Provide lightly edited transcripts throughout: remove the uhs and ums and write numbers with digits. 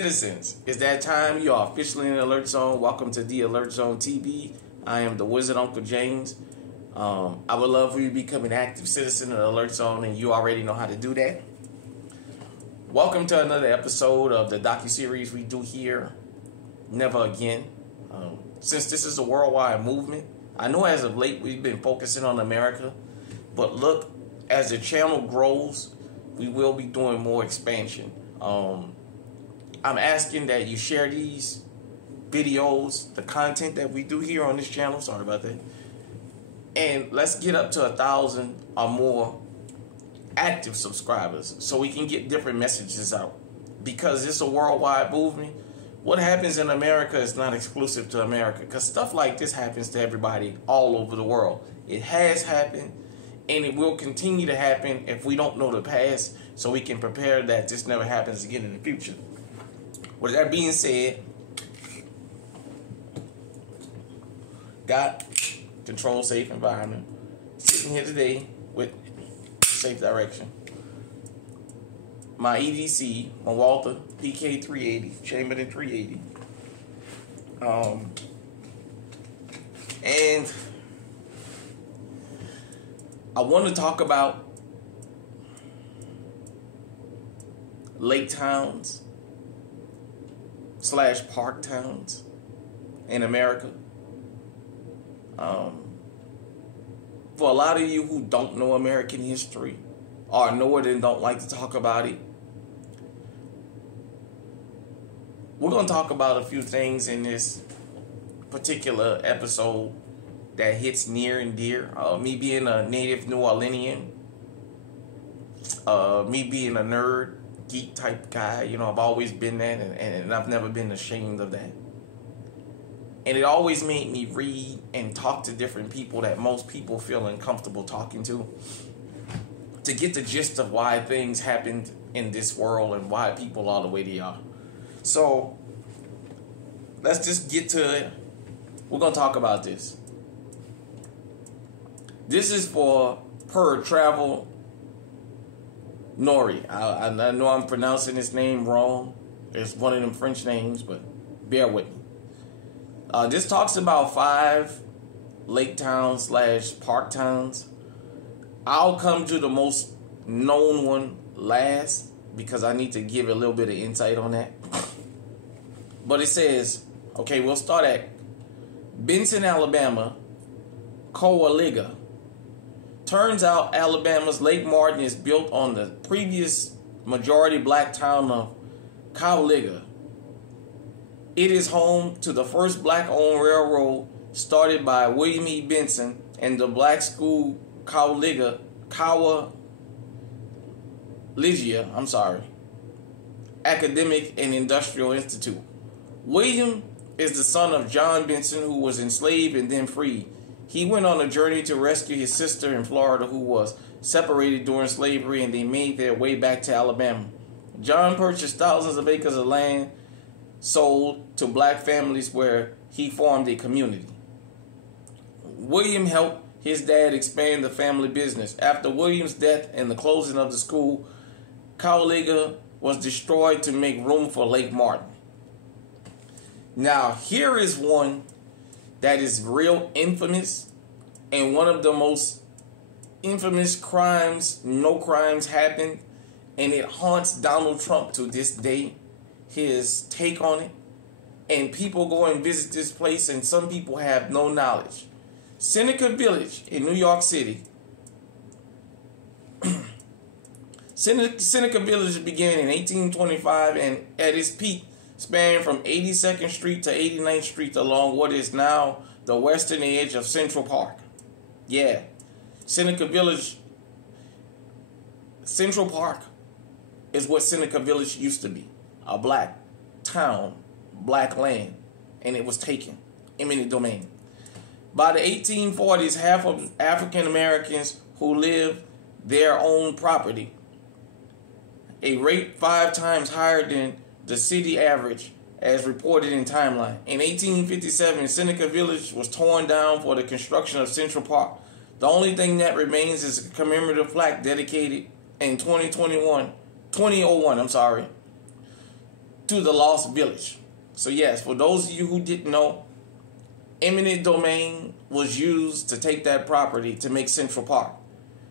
Citizens, it's that time. You are officially in the Alert Zone. Welcome to the Alert Zone TV. I am the Wizard Uncle James. I would love for you to become an active citizen of the Alert Zone, and you already know how to do that. Welcome to another episode of the docuseries we do here, Never Again. Since this is a worldwide movement, I know as of late we've been focusing on America, but look, as the channel grows, we will be doing more expansion. I'm asking that you share these videos, the content that we do here on this channel. Sorry about that. And let's get up to 1,000 or more active subscribers so we can get different messages out. Because it's a worldwide movement. What happens in America is not exclusive to America. Because stuff like this happens to everybody all over the world. It has happened. And it will continue to happen if we don't know the past. So we can prepare that this never happens again in the future. With that being said, got control safe environment. Sitting here today with safe direction. My EDC, my Walther PK380, Chamberlain 380. And I want to talk about lake towns / park towns in America. For a lot of you who don't know American history or know it and don't like to talk about it, we're going to talk about a few things in this particular episode that hits near and dear. Me being a native New Orleanian, me being a nerd, geek type guy, you know, I've always been that, and I've never been ashamed of that. And it always made me read and talk to different people that most people feel uncomfortable talking to get the gist of why things happened in this world and why people are the way they are. So let's just get to it. We're going to talk about this. This is for Per Travel Nori. I know I'm pronouncing his name wrong. It's one of them French names, but bear with me. This talks about 5 lake towns / park towns. I'll come to the most known one last because I need to give a little bit of insight on that. But it says, okay, we'll start at Benson, Alabama, Cowaliga. Turns out Alabama's Lake Martin is built on the previous majority black town of Cowaliga. It is home to the first black-owned railroad started by William E. Benson and the black school Cowaliga Academic and Industrial Institute. William is the son of John Benson, who was enslaved and then freed. He went on a journey to rescue his sister in Florida, who was separated during slavery, and they made their way back to Alabama. John purchased thousands of acres of land sold to black families where he formed a community. William helped his dad expand the family business. After William's death and the closing of the school, Cowaliga was destroyed to make room for Lake Martin. Now, here is one that is real infamous, and one of the most infamous crimes, no crimes happened, and it haunts Donald Trump to this day, his take on it. And people go and visit this place, and some people have no knowledge. Seneca Village in New York City. Seneca Village began in 1825, and at its peak, spanning from 82nd Street to 89th Street along what is now the western edge of Central Park. Yeah, Seneca Village, Central Park is what Seneca Village used to be. A black town, black land, and it was taken, eminent domain. By the 1840s, half of African Americans who lived their own property, a rate 5 times higher than the city average, as reported in Timeline. In 1857, Seneca Village was torn down for the construction of Central Park. The only thing that remains is a commemorative plaque dedicated in 2001, to the Lost Village. So yes, for those of you who didn't know, eminent domain was used to take that property to make Central Park.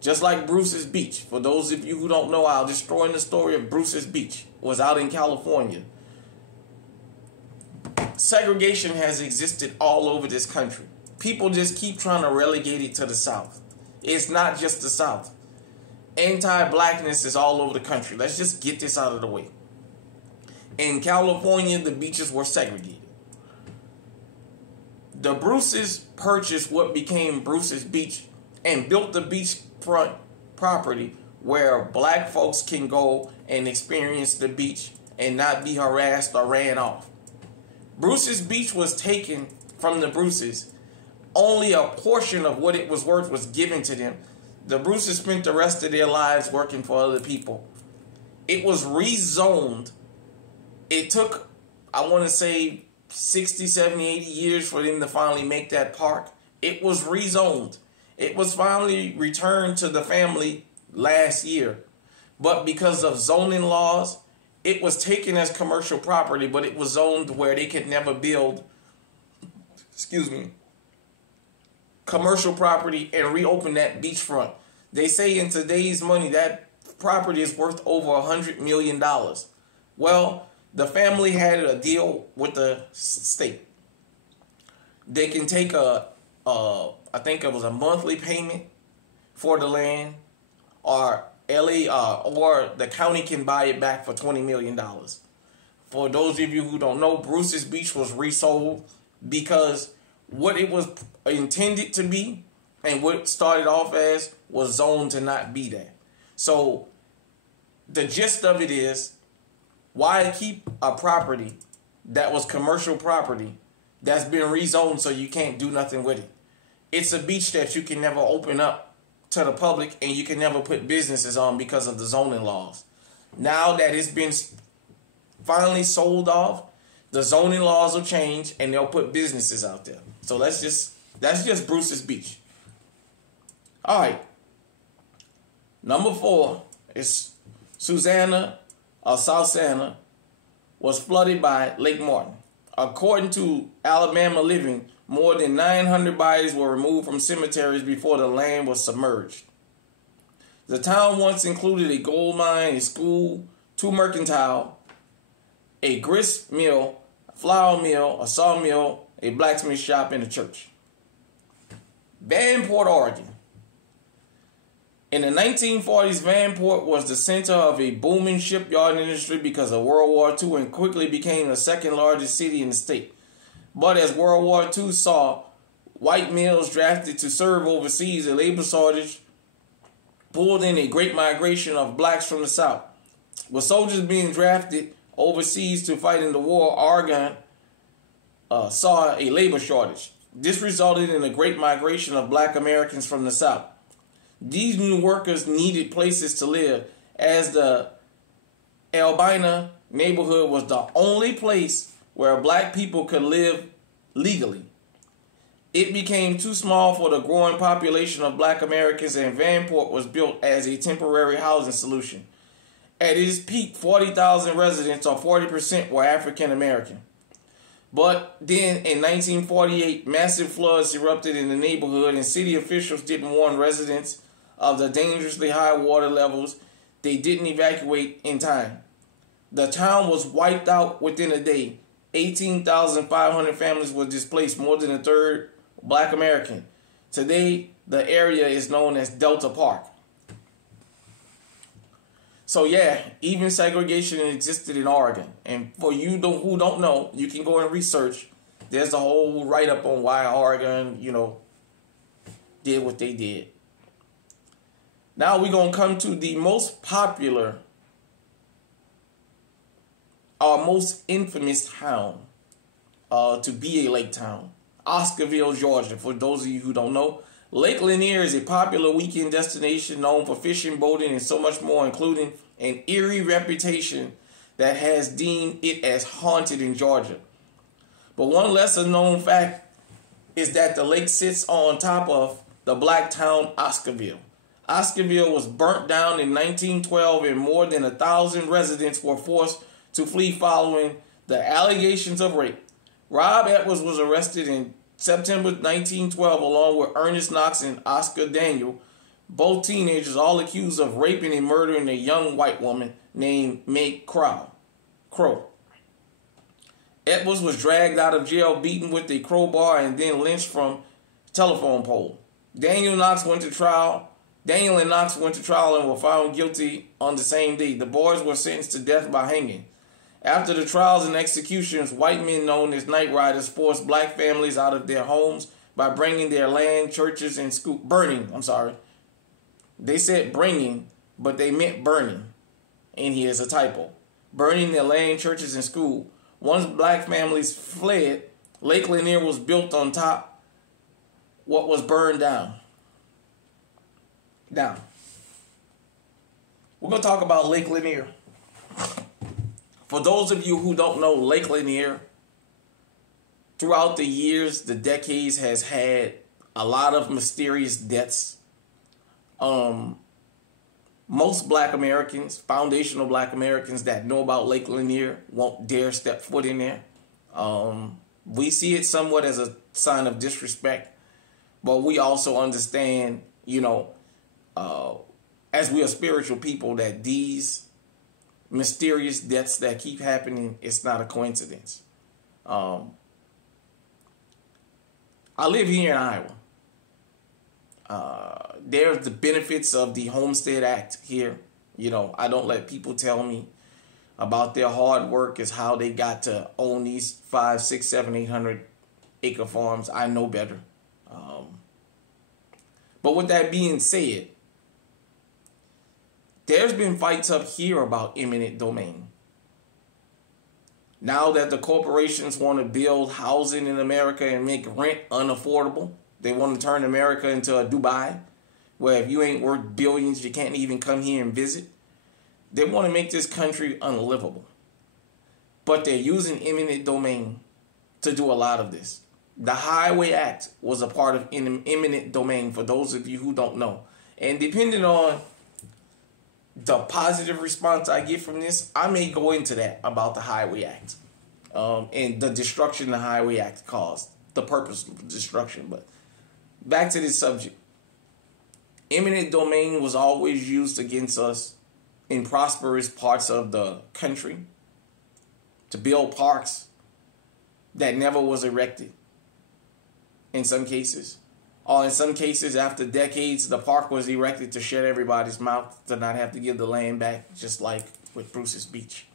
Just like Bruce's Beach. For those of you who don't know, I'll destroy the story of Bruce's Beach. It was out in California. Segregation has existed all over this country. People just keep trying to relegate it to the South. It's not just the South. Anti-blackness is all over the country. Let's just get this out of the way. In California, the beaches were segregated. The Bruces purchased what became Bruce's Beach and built the beachfront property where black folks can go and experience the beach and not be harassed or ran off. Bruce's Beach was taken from the Bruces. Only a portion of what it was worth was given to them. The Bruces spent the rest of their lives working for other people. It was rezoned. It took, I want to say, 60, 70, 80 years for them to finally make that park. It was rezoned. It was finally returned to the family last year. But because of zoning laws, it was taken as commercial property, but it was zoned where they could never build, commercial property and reopen that beachfront. They say in today's money that property is worth over $100 million. Well, the family had a deal with the state. They can take I think it was a monthly payment for the land, or or the county can buy it back for $20 million. For those of you who don't know, Bruce's Beach was resold because what it was intended to be and what it started off as was zoned to not be that. So the gist of it is, why keep a property that was commercial property that's been rezoned so you can't do nothing with it? It's a beach that you can never open up to the public and you can never put businesses on because of the zoning laws. Now that it's been finally sold off, the zoning laws will change and they'll put businesses out there. So that's just Bruce's Beach. All right. Number 4 is Susanna, or South Santa, was flooded by Lake Martin. According to Alabama Living, more than 900 bodies were removed from cemeteries before the land was submerged. The town once included a gold mine, a school, 2 mercantile, a grist mill, a flour mill, a sawmill, a blacksmith shop, and a church. Vanport, Oregon. In the 1940s, Vanport was the center of a booming shipyard industry because of World War II and quickly became the second largest city in the state. But as World War II saw white males drafted to serve overseas, a labor shortage pulled in a great migration of blacks from the South. With soldiers being drafted overseas to fight in the war, Oregon saw a labor shortage. This resulted in a great migration of black Americans from the South. These new workers needed places to live, as the Albina neighborhood was the only place where black people could live legally. It became too small for the growing population of black Americans, and Vanport was built as a temporary housing solution. At its peak, 40,000 residents, or 40%, were African American. But then in 1948, massive floods erupted in the neighborhood, and city officials didn't warn residents of the dangerously high water levels. They didn't evacuate in time. The town was wiped out within a day. 18,500 families were displaced, more than a third black American. Today, the area is known as Delta Park. So yeah, even segregation existed in Oregon. And for you who don't know, you can go and research. There's a whole write-up on why Oregon, did what they did. Now we're going to come to the most popular, or most infamous town to be a lake town, Oscarville, Georgia. For those of you who don't know, Lake Lanier is a popular weekend destination known for fishing, boating, and so much more, including an eerie reputation that has deemed it as haunted in Georgia. But one lesser known fact is that the lake sits on top of the black town Oscarville. Oscarville was burnt down in 1912 and more than 1,000 residents were forced to flee following the allegations of rape. Rob Edwards was arrested in September 1912 along with Ernest Knox and Oscar Daniel, both teenagers, all accused of raping and murdering a young white woman named Meg Crow. Edwards was dragged out of jail, beaten with a crowbar, and then lynched from telephone pole. Daniel and Knox went to trial and were found guilty on the same day. The boys were sentenced to death by hanging. After the trials and executions, white men known as night riders forced black families out of their homes by bringing their land, churches, and burning. They said bringing, but they meant burning. And here's a typo. Burning their land, churches, and school. Once black families fled, Lake Lanier was built on top what was burned down. We're going to talk about Lake Lanier. For those of you who don't know, Lake Lanier, throughout the years, the decades, has had a lot of mysterious deaths. Most black Americans, foundational black Americans that know about Lake Lanier won't dare step foot in there. We see it somewhat as a sign of disrespect, but we also understand, as we are spiritual people, that these mysterious deaths that keep happening, it's not a coincidence. I live here in Iowa. There's the benefits of the Homestead Act here. I don't let people tell me about their hard work is how they got to own these 5, 6, 7, 800 acre farms. I know better. But with that being said, there's been fights up here about eminent domain. Now that the corporations want to build housing in America and make rent unaffordable, they want to turn America into a Dubai, where if you ain't worth billions, you can't even come here and visit. They want to make this country unlivable. But they're using eminent domain to do a lot of this. The Highway Act was a part of eminent domain, for those of you who don't know. And depending on the positive response I get from this, I may go into that about the Highway Act and the destruction the Highway Act caused, the purposeful destruction. But back to this subject. Eminent domain was always used against us in prosperous parts of the country to build parks that never was erected in some cases. Or in some cases, after decades, the park was erected to shut everybody's mouth, to not have to give the land back, just like with Bruce's Beach.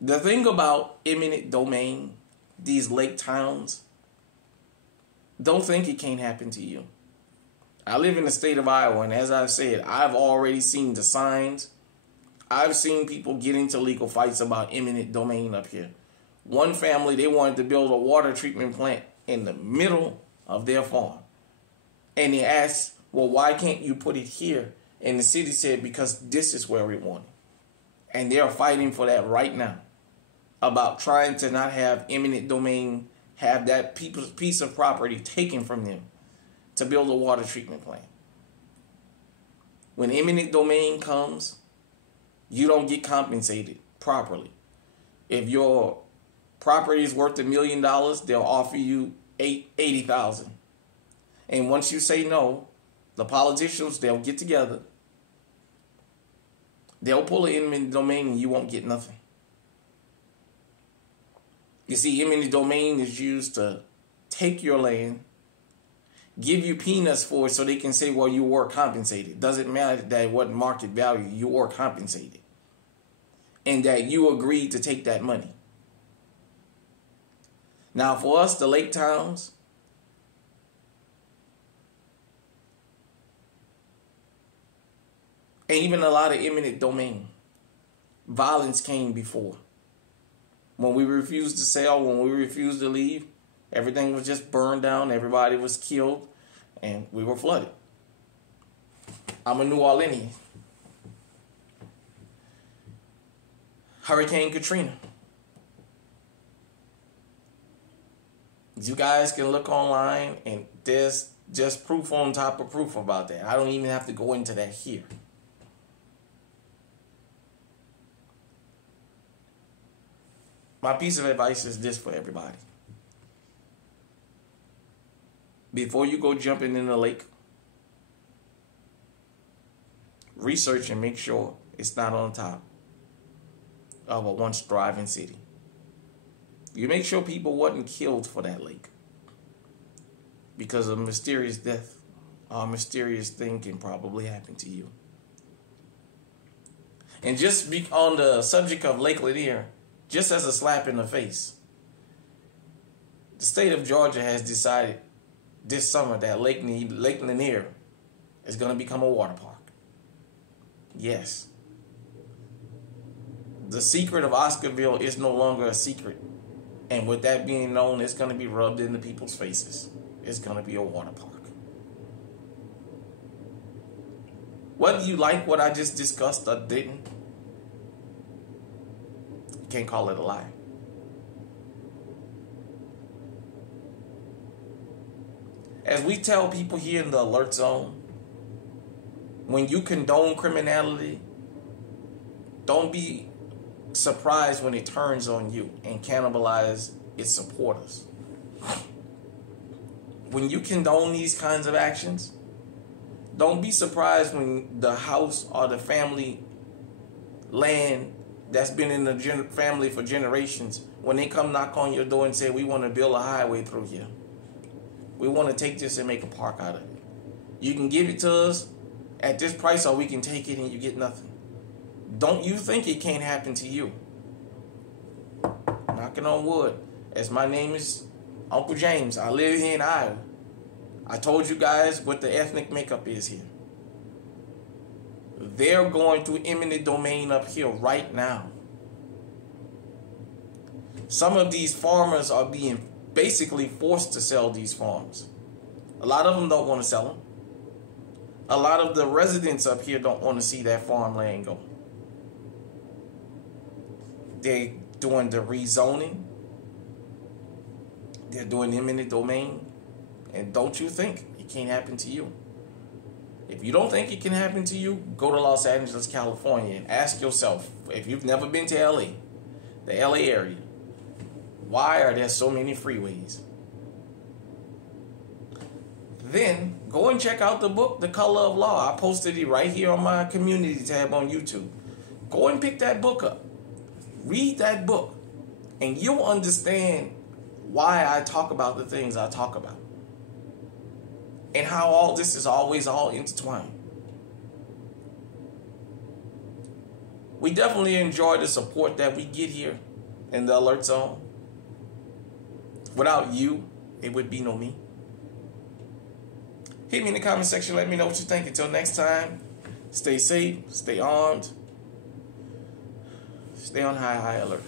The thing about eminent domain, these lake towns, don't think it can't happen to you. I live in the state of Iowa, and as I've said, I've already seen the signs. I've seen people get into legal fights about eminent domain up here. One family, they wanted to build a water treatment plant in the middle of their farm. And they asked, well, why can't you put it here? And the city said, because this is where we want it. And they're fighting for that right now, about trying to not have eminent domain, have that piece of property taken from them to build a water treatment plant. When eminent domain comes, you don't get compensated properly. If your property is worth $1 million, they'll offer you $80,000. And once you say no, the politicians, they'll get together. They'll pull an eminent domain and you won't get nothing. You see, eminent domain is used to take your land, give you peanuts for it so they can say, well, you were compensated. Doesn't matter that what market value, you were compensated. And that you agreed to take that money. Now, for us, the lake towns, and even a lot of eminent domain, violence came before. When we refused to sell, when we refused to leave, everything was just burned down, everybody was killed, and we were flooded. I'm a New Orleanian. Hurricane Katrina. You guys can look online, and there's just proof on top of proof about that. I don't even have to go into that here. My piece of advice is this for everybody. Before you go jumping in the lake, research and make sure it's not on top of a once thriving city. You make sure people wasn't killed for that lake because of mysterious death or a mysterious thing can probably happen to you. And just on the subject of Lake Lanier, just as a slap in the face, the state of Georgia has decided this summer that Lake Lanier is going to become a water park. Yes. The secret of Oscarville is no longer a secret. And with that being known, it's going to be rubbed into people's faces. It's going to be a water park. Whether you like what I just discussed or didn't, you can't call it a lie. As we tell people here in the Alert Zone, when you condone criminality, don't be surprised when it turns on you and cannibalize its supporters. When you condone these kinds of actions, don't be surprised when the house or the family land that's been in the family for generations, when they come knock on your door and say, we want to build a highway through here. We want to take this and make a park out of it. You can give it to us at this price or we can take it and you get nothing. Don't you think it can't happen to you? Knocking on wood. As my name is Uncle James. I live here in Iowa. I told you guys what the ethnic makeup is here. They're going through eminent domain up here right now. Some of these farmers are being basically forced to sell these farms. A lot of them don't want to sell them. A lot of the residents up here don't want to see that farmland go. They're doing the rezoning. They're doing eminent domain. And don't you think it can't happen to you? If you don't think it can happen to you, go to Los Angeles, California, and ask yourself, if you've never been to LA, the LA area, why are there so many freeways? Then go and check out the book, The Color of Law. I posted it right here on my community tab on YouTube. Go and pick that book up. Read that book, and you'll understand why I talk about the things I talk about. And how all this is always all intertwined. We definitely enjoy the support that we get here in the Alert Zone. Without you, it would be no me. Hit me in the comment section. Let me know what you think. Until next time, stay safe, stay armed, stay on high alert.